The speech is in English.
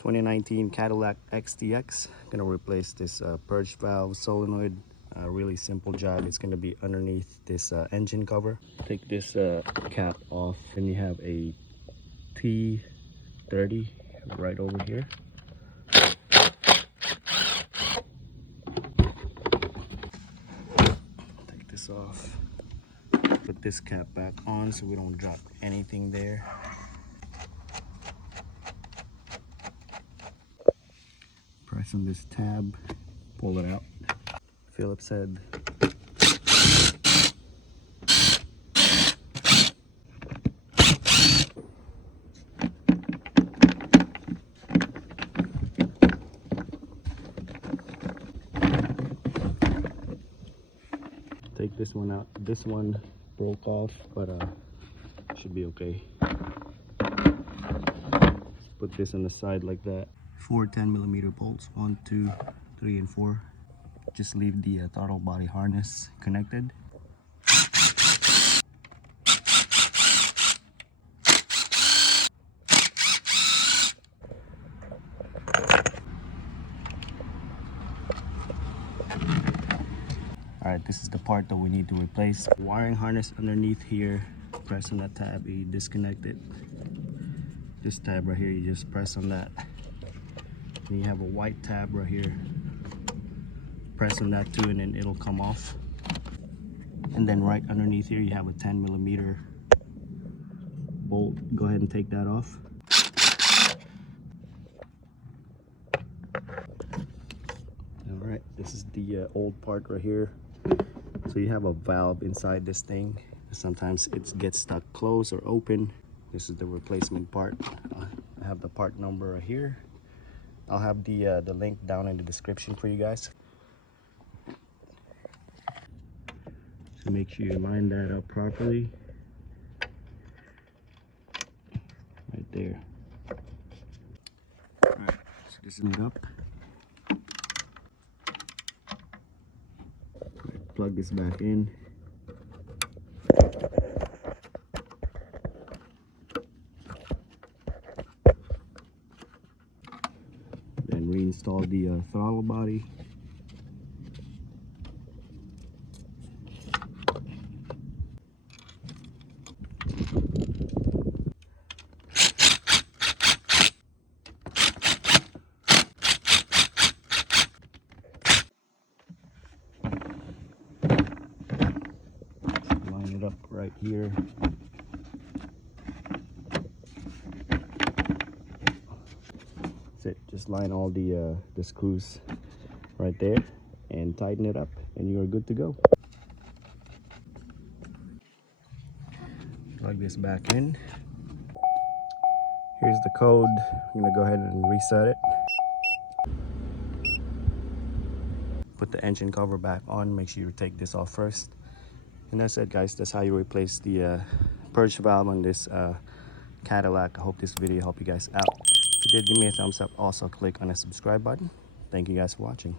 2019 Cadillac XTS. Gonna replace this purge valve solenoid. Really simple job. It's gonna be underneath this engine cover. Take this cap off, and you have a T30 right over here. Take this off. Put this cap back on so we don't drop anything there. Press on this tab, pull it out. Phillips head. Take this one out. This one broke off, but should be okay. Put this on the side like that. 4 10mm bolts, 1, 2, 3, and 4. Just leave the throttle body harness connected. Alright, this is the part that we need to replace. Wiring harness underneath here. Press on that tab, you disconnect it. This tab right here, you just press on that. And you have a white tab right here. Press on that too, and then it'll come off. And then right underneath here, you have a 10mm bolt. Go ahead and take that off. Alright, this is the old part right here. So you have a valve inside this thing. Sometimes it gets stuck closed or open. This is the replacement part. I have the part number right here. I'll have the link down in the description for you guys. So make sure you line that up properly. Right there. Alright, so this is it up. Right, plug this back in. Then reinstall the throttle body. Line it up right here. That's it. Just line all the screws right there and tighten it up, and you are good to go. Plug this back in. Here's the code. I'm gonna go ahead and reset it. Put the engine cover back on. Make sure you take this off first. And that's it, guys. That's how you replace the purge valve on this Cadillac. I hope this video helped you guys out. If you did, give me a thumbs up. Also, click on the subscribe button. Thank you guys for watching.